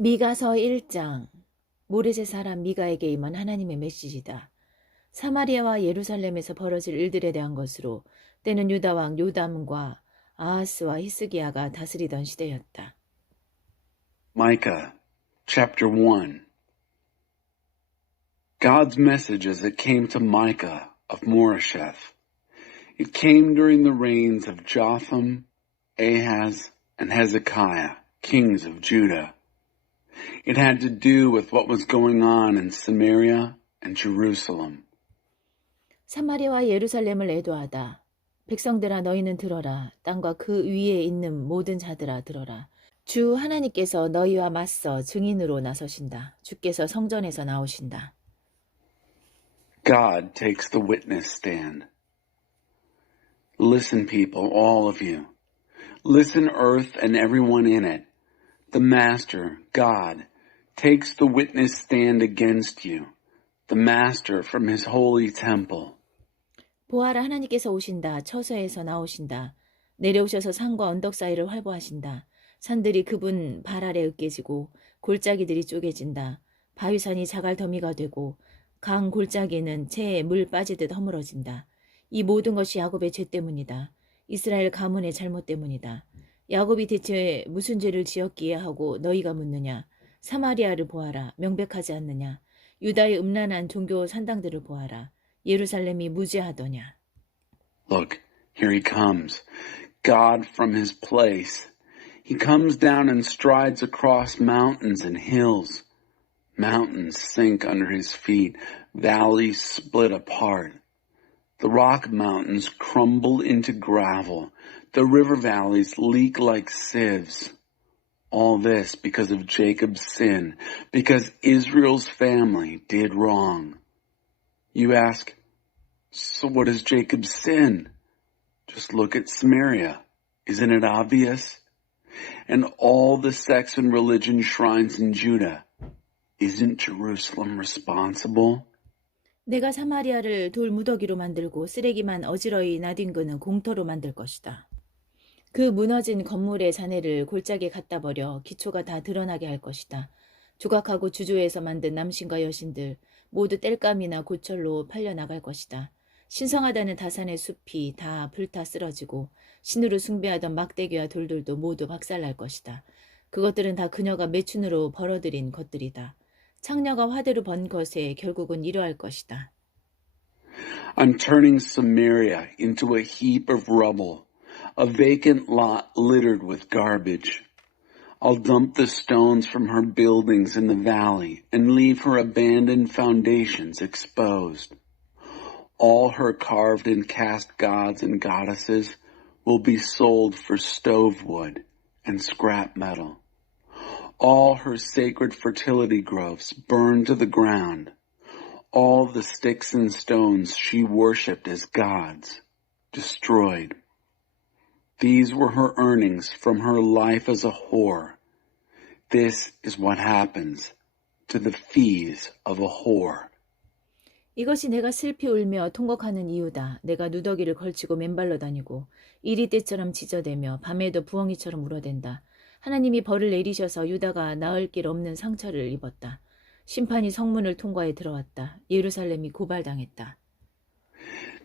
미가서 1장. 모레셋 사람 미가에게 임한 하나님의 메시지다. 사마리아와 예루살렘에서 벌어질 일들에 대한 것으로 때는 유다 왕 요담과 아하스와 히스기야가 다스리던 시대였다. Micah, chapter 1. God's message as it came to Micah of Moresheth. It came during the reigns of Jotham, Ahaz, and Hezekiah, kings of Judah. It had to do with what was going on in Samaria and Jerusalem. 사마리아와 예루살렘을 애도하다. 백성들아 너희는 들어라. 땅과 그 위에 있는 모든 자들아 들어라. 주 하나님께서 너희와 맞서 증인으로 나서신다. 주께서 성전에서 나오신다. God takes the witness stand. Listen, people, all of you. Listen, earth and everyone in it. The Master, God, takes the witness stand against you. The Master from his holy temple. 보아라 하나님께서 오신다. 처소에서 나오신다. 내려오셔서 산과 언덕 사이를 활보하신다. 산들이 그분 발 아래 으깨지고 골짜기들이 쪼개진다. 바위산이 자갈 더미가 되고 강 골짜기는 채에 물 빠지듯 허물어진다. 이 모든 것이 야곱의 죄 때문이다. 이스라엘 가문의 잘못 때문이다. 야곱이 대체 무슨 죄를 지었기에 하고 너희가 묻느냐. 사마리아를 보아라. 명백하지 않느냐. 유다의 음란한 종교 산당들을 보아라. 예루살렘이 무죄하더냐. Look, here he comes. God from his place. He comes down and strides across mountains and hills. Mountains sink under his feet. Valleys split apart. The rock mountains crumble into gravel. The river valleys leak like sieves. All this because of Jacob's sin, because Israel's family did wrong. You ask, so what is Jacob's sin? Just look at Samaria. Isn't it obvious? And all the sects and religion shrines in Judah. Isn't Jerusalem responsible? 내가 사마리아를 돌무더기로 만들고 쓰레기만 어지러이 나뒹구는 공터로 만들 것이다. 그 무너진 건물의 잔해를 골짜기에 갖다 버려 기초가 다 드러나게 할 것이다. 조각하고 주조해서 만든 남신과 여신들 모두 땔감이나 고철로 팔려나갈 것이다. 신성하다는 다산의 숲이 다 불타 쓰러지고 신으로 숭배하던 막대기와 돌들도 모두 박살날 것이다. 그것들은 다 그녀가 매춘으로 벌어들인 것들이다. 창녀가 화대로 번 것에 결국은 이러할 것이다. I'm turning Samaria into a heap of rubble, a vacant lot littered with garbage. I'll dump the stones from her buildings in the valley and leave her abandoned foundations exposed. All her carved and cast gods and goddesses will be sold for stove wood and scrap metal. All her sacred fertility groves burned to the ground. All the sticks and stones she worshipped as gods, destroyed. These were her earnings from her life as a whore. This is what happens to the fees of a whore. 이것이 내가 슬피 울며 통곡하는 이유다. 내가 누더기를 걸치고 맨발로 다니고 이리 때처럼 지저대며 밤에도 부엉이처럼 울어댄다. 하나님이 벌을 내리셔서 유다가 나을 길 없는 상처를 입었다. 심판이 성문을 통과해 들어왔다. 예루살렘이 고발당했다.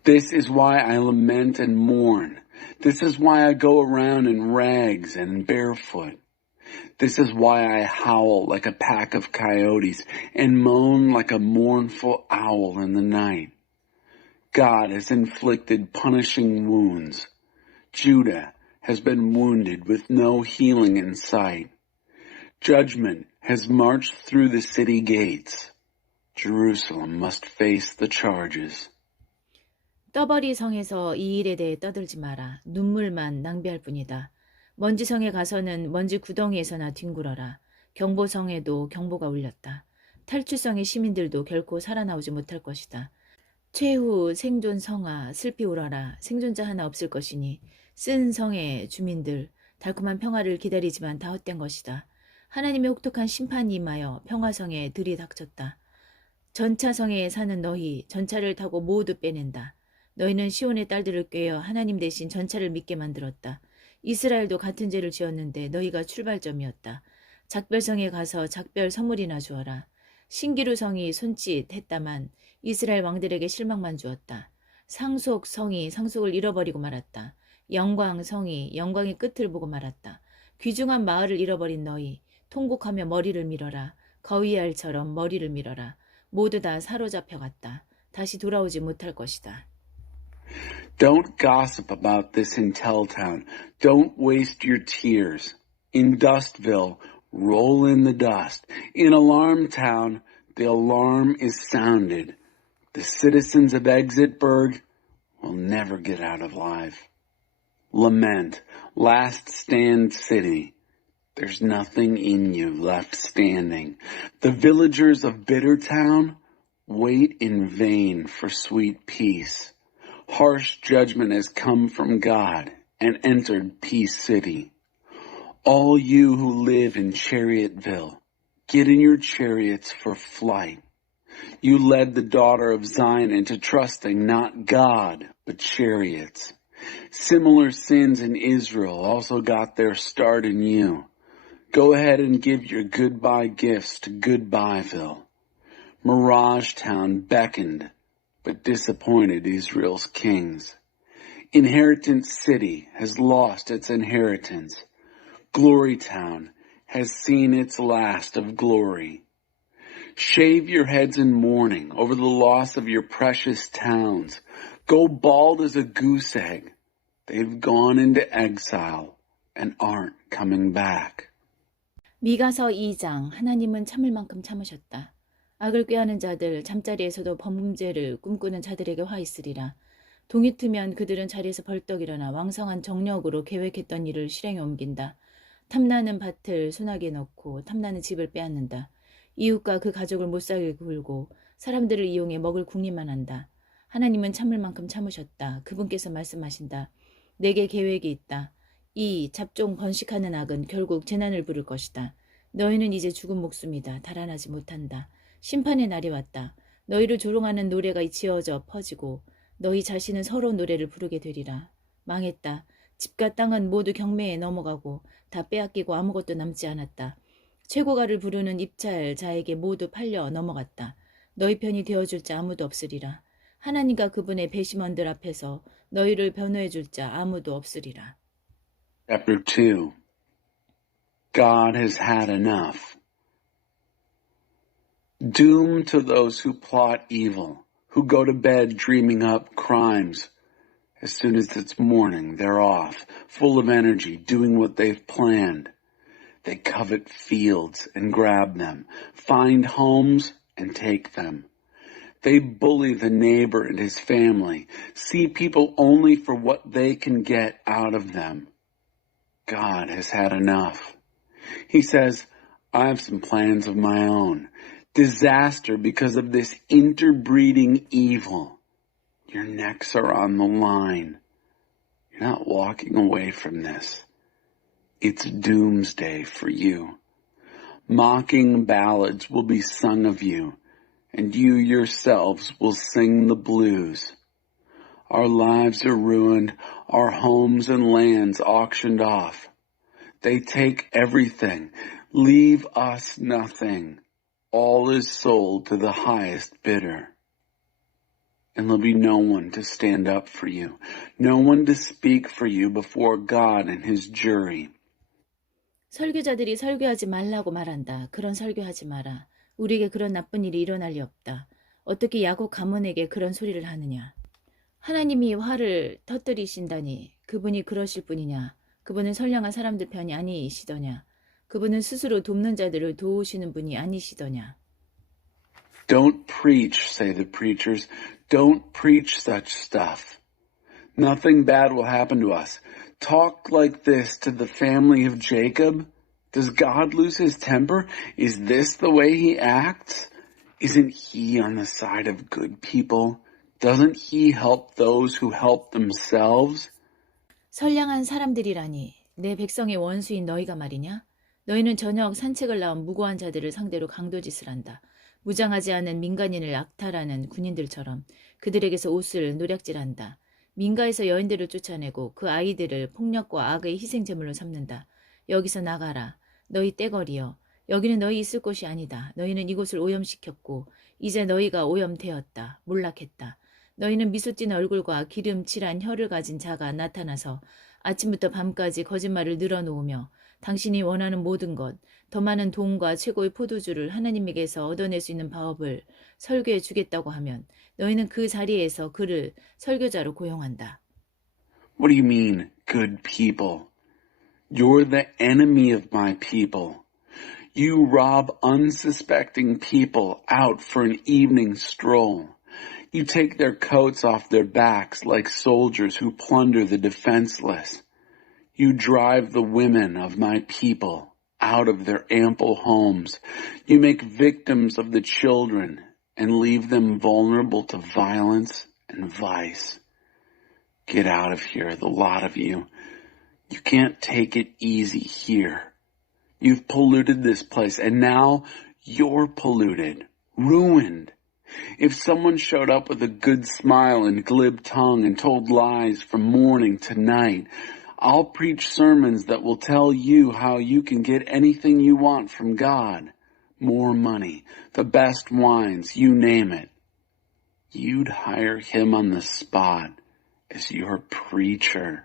This is why I lament and mourn. This is why I go around in rags and barefoot. This is why I howl like a pack of coyotes and moan like a mournful owl in the night. God has inflicted punishing wounds. Judah has been wounded with no healing in sight. Judgment has marched through the city gates. Jerusalem must face the charges. 떠버리 성에서 이 일에 대해 떠들지 마라. 눈물만 낭비할 뿐이다. 먼지성에 가서는 먼지 구덩이에서나 뒹굴어라. 경보성에도 경보가 울렸다. 탈출성의 시민들도 결코 살아나오지 못할 것이다. 최후 생존 성아 슬피 울어라. 생존자 하나 없을 것이니 쓴 성의 주민들 달콤한 평화를 기다리지만 다 헛된 것이다. 하나님의 혹독한 심판이 임하여 평화성에 들이 닥쳤다. 전차성에 사는 너희 전차를 타고 모두 빼낸다. 너희는 시온의 딸들을 꿰어 하나님 대신 전차를 믿게 만들었다. 이스라엘도 같은 죄를 지었는데 너희가 출발점이었다. 작별성에 가서 작별 선물이나 주어라. 신기루 성이 손짓했다만 이스라엘 왕들에게 실망만 주었다. 상속 성이 상속을 잃어버리고 말았다. 영광 성이 영광의 끝을 보고 말았다. 귀중한 마을을 잃어버린 너희, 통곡하며 머리를 밀어라. 거위알처럼 머리를 밀어라. 모두 다 사로잡혀갔다. 다시 돌아오지 못할 것이다. Don't gossip about this in Telltown. Don't waste your tears. In Dustville, roll in the dust. In Alarm Town, the alarm is sounded. The citizens of Exitburg will never get out alive. Lament, last stand city. There's nothing in you left standing. The villagers of Bittertown wait in vain for sweet peace. Harsh judgment has come from God and entered Peace City. All you who live in Chariotville, get in your chariots for flight. You led the daughter of Zion into trusting not God, but chariots. Similar sins in Israel also got their start in you. Go ahead and give your goodbye gifts to Goodbyeville. Mirage Town beckoned, but disappointed Israel's kings. Inheritance City has lost its inheritance. Glory Town has seen its last of glory. Shave your heads in mourning over the loss of your precious towns. Go bald as a goose egg. They've gone into exile and aren't coming back. 미가서 2장. 하나님은 참을 만큼 참으셨다. 악을 꾀하는 자들, 잠자리에서도 범죄를 꿈꾸는 자들에게 화 있으리라. 동이 트면 그들은 자리에서 벌떡 일어나 왕성한 정력으로 계획했던 일을 실행에 옮긴다. 탐나는 밭을 소나기에 넣고 탐나는 집을 빼앗는다. 이웃과 그 가족을 못살게 굴고 사람들을 이용해 먹을 궁리만 한다. 하나님은 참을 만큼 참으셨다. 그분께서 말씀하신다. 내게 계획이 있다. 이 잡종 번식하는 악은 결국 재난을 부를 것이다. 너희는 이제 죽은 목숨이다. 달아나지 못한다. 심판의 날이 왔다. 너희를 조롱하는 노래가 지어져 퍼지고 너희 자신은 서로 노래를 부르게 되리라. 망했다. 집과 땅은 모두 경매에 넘어가고 다 빼앗기고 아무것도 남지 않았다. 최고가를 부르는 입찰 자에게 모두 팔려 넘어갔다. 너희 편이 되어줄 자 아무도 없으리라. 하나님과 그분의 배심원들 앞에서 너희를 변호해 줄 자 아무도 없으리라. Chapter 2. God has had enough. Doom to those who plot evil, who go to bed dreaming up crimes. As soon as it's morning, they're off, full of energy, doing what they've planned. They covet fields and grab them, find homes and take them. They bully the neighbor and his family, see people only for what they can get out of them. God has had enough. He says, I have some plans of my own. Disaster because of this interbreeding evil. Your necks are on the line. You're not walking away from this. It's doomsday for you. Mocking ballads will be sung of you, and you yourselves will sing the blues. Our lives are ruined, our homes and lands auctioned off. They take everything, leave us nothing. All is sold to the highest bidder. And there'll be no one to stand up for you, no one to speak for you before God and his jury. 설교자들이 설교하지 말라고 말한다. 그런 설교하지 마라. 우리에게 그런 나쁜 일이 일어날 리 없다. 어떻게 야곱 가문에게 그런 소리를 하느냐. 하나님이 화를 터뜨리신다니 그분이 그러실 분이냐. 그분은 선량한 사람들 편이 아니시더냐. 그분은 스스로 돕는 자들을 도우시는 분이 아니시더냐. Don't preach, say the preachers. Don't preach such stuff. Nothing bad will happen to us. Talk like this to the family of Jacob? Does God lose his temper? Is this the way he acts? Isn't he on the side of good people? Doesn't he help those who help themselves? 선량한 사람들이라니 내 백성의 원수인 너희가 말이냐? 너희는 저녁 산책을 나온 무고한 자들을 상대로 강도짓을 한다. 무장하지 않은 민간인을 악탈하는 군인들처럼 그들에게서 옷을 노략질한다. 민가에서 여인들을 쫓아내고 그 아이들을 폭력과 악의 희생제물로 삼는다. 여기서 나가라. 너희 떼거리여, 여기는 너희 있을 곳이 아니다. 너희는 이곳을 오염시켰고 이제 너희가 오염되었다. 몰락했다. 너희는 미소띤 얼굴과 기름칠한 혀를 가진 자가 나타나서 아침부터 밤까지 거짓말을 늘어놓으며 당신이 원하는 모든 것, 더 많은 돈과 최고의 포도주를 하나님에게서 얻어낼 수 있는 방법을 설교해 주겠다고 하면 너희는 그 자리에서 그를 설교자로 고용한다. What do you mean, good people? You're the enemy of my people. You rob unsuspecting people out for an evening stroll. You take their coats off their backs like soldiers who plunder the defenseless. You drive the women of my people out of their ample homes. You make victims of the children and leave them vulnerable to violence and vice. Get out of here, the lot of you. You can't take it easy here. You've polluted this place, and now you're polluted, ruined. If someone showed up with a good smile and glib tongue and told lies from morning to night, I'll preach sermons that will tell you how you can get anything you want from God. More money, the best wines, you name it. You'd hire him on the spot as your preacher.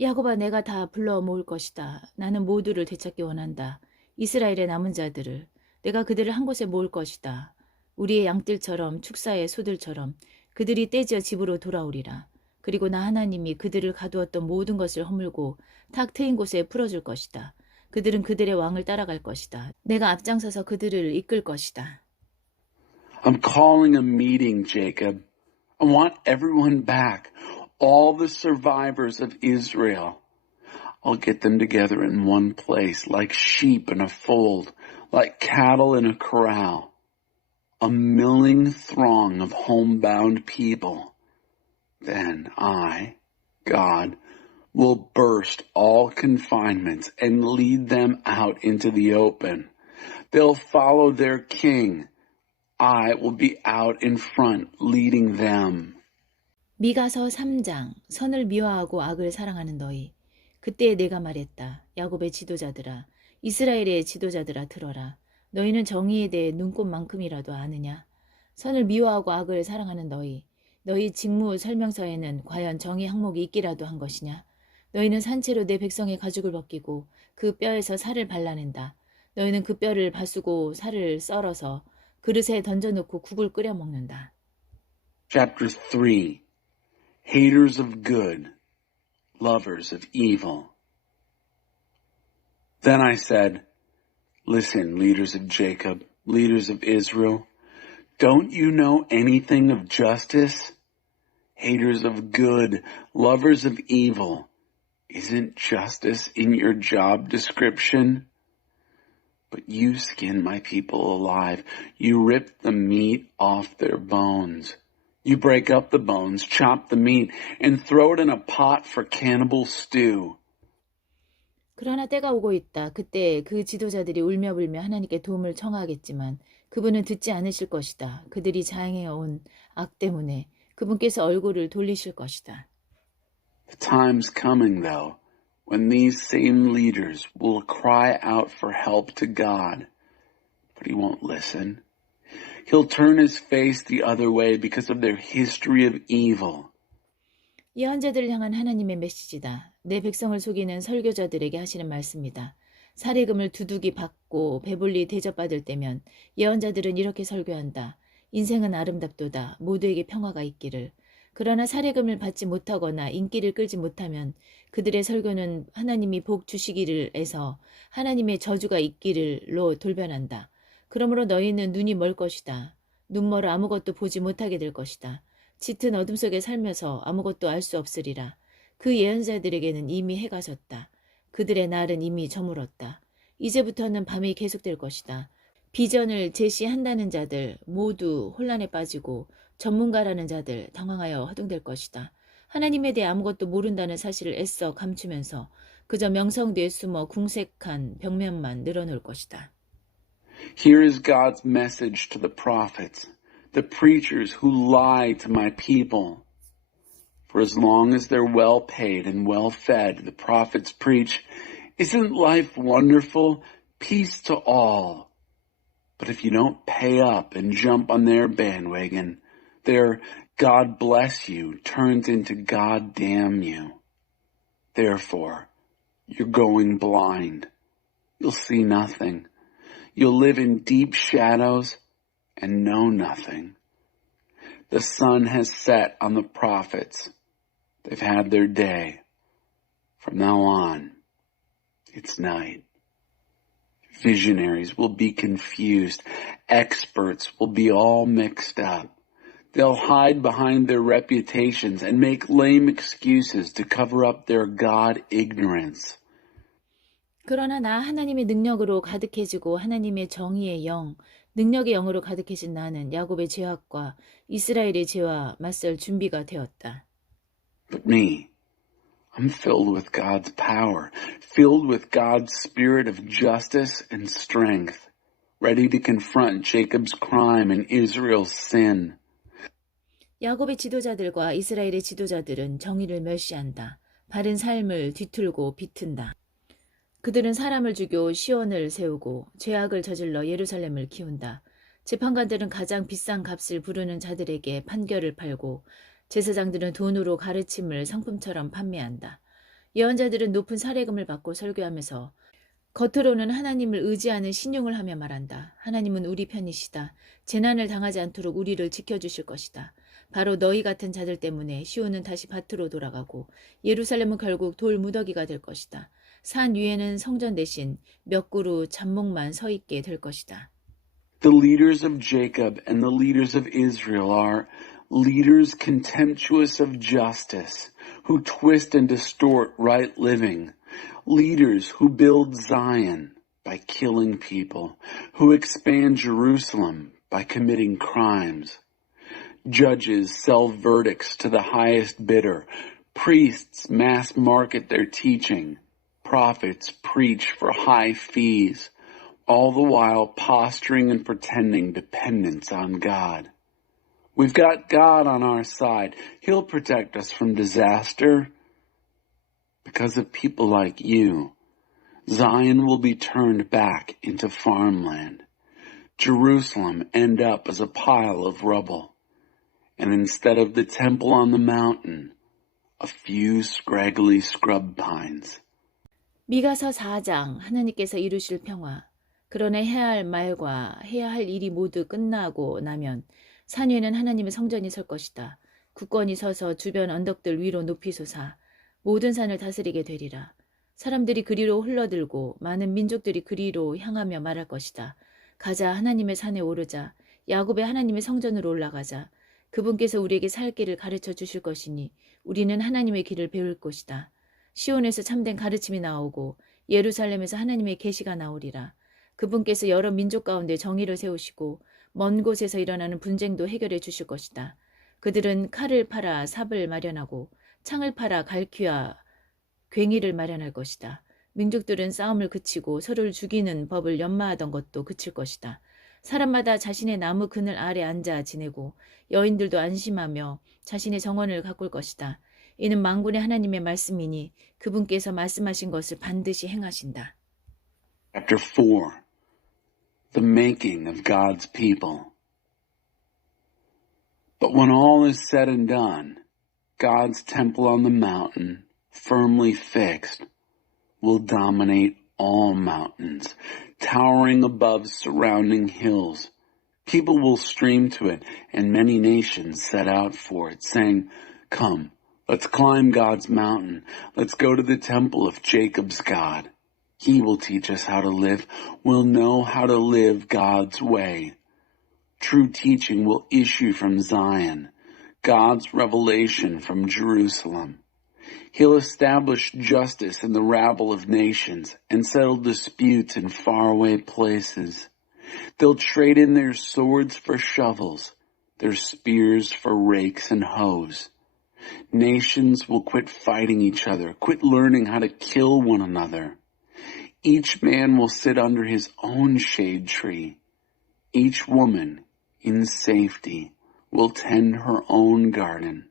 야곱아, 내가 다 불러 모을 것이다. 나는 모두를 되찾기 원한다. 이스라엘의 남은 자들을. 내가 그들을 한 곳에 모을 것이다. 우리의 양들처럼 축사의 소들처럼 그들이 떼지어 집으로 돌아오리라. 그리고 나 하나님이 그들을 가두었던 모든 것을 허물고 탁 트인 곳에 풀어줄 것이다. 그들은 그들의 왕을 따라갈 것이다. 내가 앞장서서 그들을 이끌 것이다. I'm calling a meeting, Jacob. I want everyone back. All the survivors of Israel. I'll get them together in one place, like sheep in a fold, like cattle in a corral. A milling throng of homebound people. Then I, God, will burst all confinements and lead them out into the open. They'll follow their king. I will be out in front, leading them. 미가서 3장. 선을 미워하고 악을 사랑하는 너희. 그때 내가 말했다. 야곱의 지도자들아, 이스라엘의 지도자들아, 들어라. 너희는 정의에 대해 눈꼽만큼이라도 아느냐? 선을 미워하고 악을 사랑하는 너희. 너희 직무 설명서에는 과연 정의 항목이 있기라도 한 것이냐? 너희는 산채로 내 백성의 가죽을 벗기고 그 뼈에서 살을 발라낸다. 너희는 그 뼈를 바수고 살을 썰어서 그릇에 던져놓고 국을 끓여 먹는다. Chapter 3. Haters of good, lovers of evil. Then I said, listen, leaders of Jacob, leaders of Israel, don't you know anything of justice? Haters of good, lovers of evil. Isn't justice in your job description? But you skin my people alive. You rip the meat off their bones. You break up the bones, chop the meat, and throw it in a pot for cannibal stew. 그러나 때가 오고 있다. 그때 그 지도자들이 울며불며 하나님께 도움을 청하겠지만 그분은 듣지 않으실 것이다. 그들이 자행해온 악 때문에 그분께서 얼굴을 돌리실 것이다. The time's coming, though, when these same leaders will cry out for help to God, but he won't listen. He'll turn his face the other way because of their history of evil. 예언자들을 향한 하나님의 메시지다. 내 백성을 속이는 설교자들에게 하시는 말씀이다. 사례금을 두둑이 받고 배불리 대접받을 때면 예언자들은 이렇게 설교한다. 인생은 아름답도다. 모두에게 평화가 있기를. 그러나 사례금을 받지 못하거나 인기를 끌지 못하면 그들의 설교는 하나님이 복 주시기를 해서 하나님의 저주가 있기를로 돌변한다. 그러므로 너희는 눈이 멀 것이다. 눈 멀어 아무것도 보지 못하게 될 것이다. 짙은 어둠 속에 살면서 아무것도 알 수 없으리라. 그 예언자들에게는 이미 해가 졌다. 그들의 날은 이미 저물었다. 이제부터는 밤이 계속될 것이다. 비전을 제시한다는 자들 모두 혼란에 빠지고 전문가라는 자들 당황하여 허둥댈 것이다. 하나님에 대해 아무것도 모른다는 사실을 애써 감추면서 그저 명성 뒤에 숨어 궁색한 벽면만 늘어놓을 것이다. Here is God's message to the prophets, the preachers who lie to my people. For as long as they're well paid and well fed, the prophets preach, Isn't life wonderful? Peace to all. But if you don't pay up and jump on their bandwagon, their God bless you turns into God damn you. Therefore, you're going blind. You'll see nothing. You'll live in deep shadows and know nothing. The sun has set on the prophets. They've had their day. From now on, it's night. Visionaries will be confused. Experts will be all mixed up. They'll hide behind their reputations and make lame excuses to cover up their God ignorance. 그러나 나 하나님의 능력으로 가득해지고 하나님의 정의의 영, 능력의 영으로 가득해진 나는 야곱의 죄악과 이스라엘의 죄와 맞설 준비가 되었다. But me, I'm filled with God's power, filled with God's spirit of justice and strength, ready to confront Jacob's crime and Israel's sin. 야곱의 지도자들과 이스라엘의 지도자들은 정의를 멸시한다. 바른 삶을 뒤틀고 비튼다. 그들은 사람을 죽여 시온을 세우고 죄악을 저질러 예루살렘을 키운다. 재판관들은 가장 비싼 값을 부르는 자들에게 판결을 팔고 제사장들은 돈으로 가르침을 상품처럼 판매한다. 예언자들은 높은 사례금을 받고 설교하면서 겉으로는 하나님을 의지하는 신용을 하며 말한다. 하나님은 우리 편이시다. 재난을 당하지 않도록 우리를 지켜주실 것이다. 바로 너희 같은 자들 때문에 시온은 다시 밭으로 돌아가고 예루살렘은 결국 돌 무더기가 될 것이다. 산 위에는 성전 대신 몇 그루 잡목만 서 있게 될 것이다. The leaders of Jacob and the leaders of Israel are leaders contemptuous of justice, who twist and distort right living, leaders who build Zion by killing people, who expand Jerusalem by committing crimes. Judges sell verdicts to the highest bidder. Priests mass market their teaching. Prophets preach for high fees, all the while posturing and pretending dependence on God. We've got God on our side. He'll protect us from disaster. Because of people like you, Zion will be turned back into farmland. Jerusalem end up as a pile of rubble. And instead of the temple on the mountain, a few scraggly scrub pines. 미가서 4장 하나님께서 이루실 평화. 그러나 해야 할 말과 해야 할 일이 모두 끝나고 나면 산 위에는 하나님의 성전이 설 것이다. 굳건히 서서 주변 언덕들 위로 높이 솟아 모든 산을 다스리게 되리라. 사람들이 그리로 흘러들고 많은 민족들이 그리로 향하며 말할 것이다. 가자, 하나님의 산에 오르자. 야곱의 하나님의 성전으로 올라가자. 그분께서 우리에게 살 길을 가르쳐 주실 것이니 우리는 하나님의 길을 배울 것이다. 시온에서 참된 가르침이 나오고 예루살렘에서 하나님의 계시가 나오리라. 그분께서 여러 민족 가운데 정의를 세우시고 먼 곳에서 일어나는 분쟁도 해결해 주실 것이다. 그들은 칼을 팔아 삽을 마련하고 창을 팔아 갈퀴와 괭이를 마련할 것이다. 민족들은 싸움을 그치고 서로를 죽이는 법을 연마하던 것도 그칠 것이다. 사람마다 자신의 나무 그늘 아래 앉아 지내고 여인들도 안심하며 자신의 정원을 가꿀 것이다. 이는 만군의 하나님의 말씀이니 그분께서 말씀하신 것을 반드시 행하신다. Chapter 4. The making of God's people. But when all is said and done, God's temple on the mountain, firmly fixed, will dominate all mountains, towering above surrounding hills. People will stream to it, and many nations set out for it, saying, "Come, let's climb God's mountain. Let's go to the temple of Jacob's God. He will teach us how to live. We'll know how to live God's way. True teaching will issue from Zion, God's revelation from Jerusalem. He'll establish justice in the rabble of nations and settle disputes in faraway places. They'll trade in their swords for shovels, their spears for rakes and hoes. Nations will quit fighting each other, quit learning how to kill one another. Each man will sit under his own shade tree. Each woman, in safety, will tend her own garden.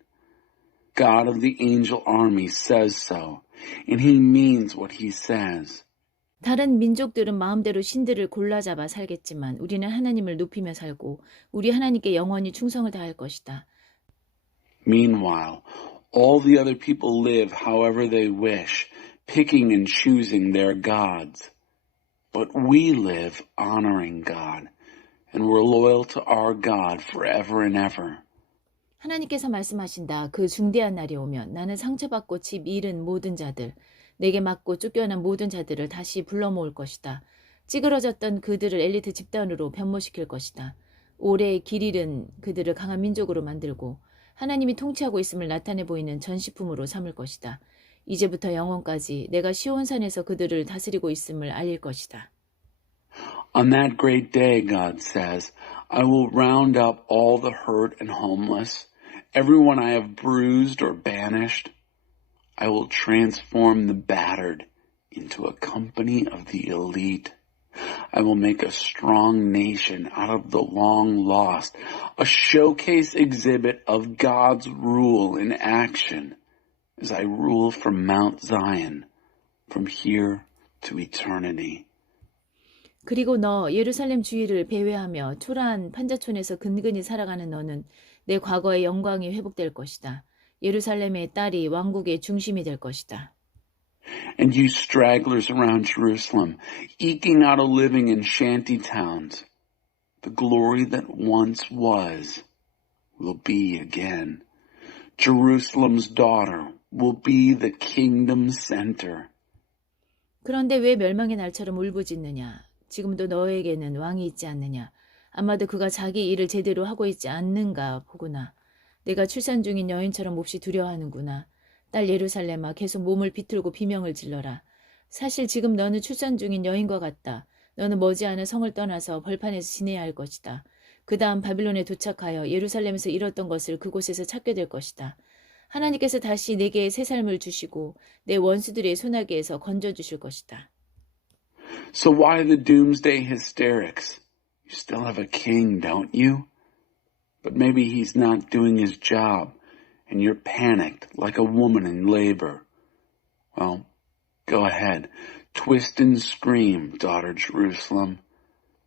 God of the angel army says so. and he means what he says. 다른 민족들은 마음대로 신들을 골라잡아 살겠지만 우리는 하나님을 높이며 살고 우리 하나님께 영원히 충성을 다할 것이다. Meanwhile, all the other people live however they wish, picking and choosing their gods. But we live honoring God, and we're loyal to our God forever and ever. 하나님께서 말씀하신다. 그 중대한 날이 오면 나는 상처받고 집 잃은 모든 자들, 내게 맞고 쫓겨난 모든 자들을 다시 불러 모을 것이다. 찌그러졌던 그들을 엘리트 집단으로 변모시킬 것이다. 오래 길 잃은 그들을 강한 민족으로 만들고 하나님이 통치하고 있음을 나타내 보이는 전시품으로 삼을 것이다. 이제부터 영원까지 내가 시온산에서 그들을 다스리고 있음을 알릴 것이다. On that great day, God says, I will round up all the hurt and homeless, everyone I have bruised or banished. I will transform the battered into a company of the elite. I will make a strong nation out of the long lost, a showcase exhibit of God's rule in action as I rule from Mount Zion, from here to eternity. 그리고 너 예루살렘 주위를 배회하며 초라한 판자촌에서 근근히 살아가는 너는 내 과거의 영광이 회복될 것이다. 예루살렘의 딸이 왕국의 중심이 될 것이다. And you stragglers around Jerusalem, eking out a living in shanty towns, the glory that once was will be again. Jerusalem's daughter will be the kingdom center. 그런데 왜 멸망의 날처럼 울부짖느냐? 지금도 너에게는 왕이 있지 않느냐? 아마도 그가 자기 일을 제대로 하고 있지 않는가 보구나. 내가 출산 중인 여인처럼 몹시 두려워하는구나. 딸 예루살렘아, 계속 몸을 비틀고 비명을 질러라. 사실 지금 너는 출산 중인 여인과 같다. 너는 머지않아 성을 떠나서 벌판에서 지내야 할 것이다. 그 다음 바빌론에 도착하여 예루살렘에서 잃었던 것을 그곳에서 찾게 될 것이다. 하나님께서 다시 내게 새 삶을 주시고 내 원수들의 소나기에서 건져주실 것이다. So why the doomsday hysterics? You still have a king, don't you? But maybe he's not doing his job, and you're panicked like a woman in labor. Well, go ahead. Twist and scream, daughter Jerusalem.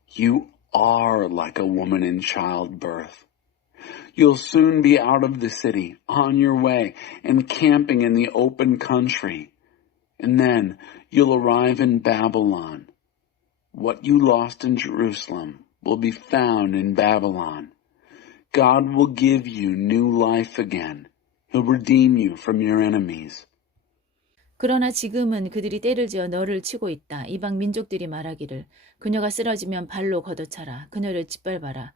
You are like a woman in childbirth. You'll soon be out of the city, on your way, and camping in the open country. And then you'll arrive in Babylon. What you lost in Jerusalem will be found in Babylon. God will give you new life again. He'll redeem you from your enemies. 그러나 지금은 그들이 때를 지어 너를 치고 있다. 이방 민족들이 말하기를 그녀가 쓰러지면 발로 걷어차라. 그녀를 짓밟아라.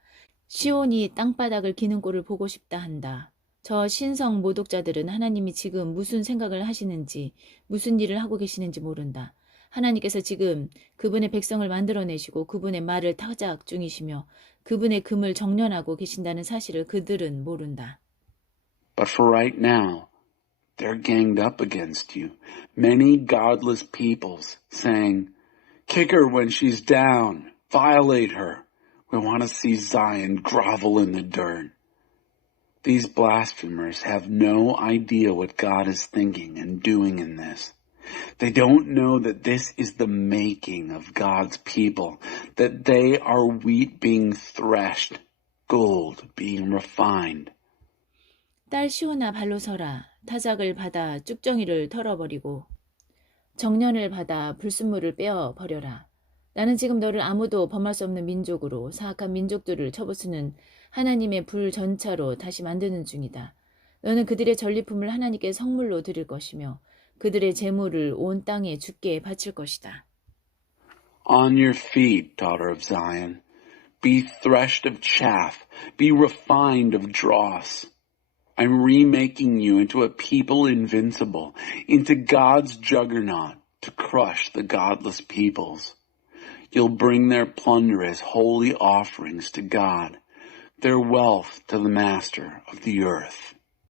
시온이 땅바닥을 기는 꼴을 보고 싶다 한다. 저 신성 모독자들은 하나님이 지금 무슨 생각을 하시는지 무슨 일을 하고 계시는지 모른다. 하나님께서 지금 그분의 백성을 만들어내시고 그분의 말을 타작 중이시며 그분의 금을 정련하고 계신다는 사실을 그들은 모른다. But for right now, they're ganged up against you. Many godless peoples saying, kick her when she's down, violate her. We want to see Zion grovel in the dirt. These blasphemers have no idea what God is thinking and doing in this. They don't know that this is the making of God's people, that they are wheat being threshed, gold being refined. 딸 시온아 발로 서라. 타작을 받아 쭉정이를 털어버리고 정년을 받아 불순물을 빼어버려라. 나는 지금 너를 아무도 범할 수 없는 민족으로 사악한 민족들을 쳐부수는 하나님의 불전차로 다시 만드는 중이다. 너는 그들의 전리품을 하나님께 성물로 드릴 것이며 그들의 재물을 온 땅에 주께 바칠 것이다. On your feet, daughter of Zion, be threshed of chaff, be refined of dross. I'm remaking you into a people invincible, into God's juggernaut to crush the godless peoples. You'll bring their plunder as holy offerings to God, their wealth to the master of the earth.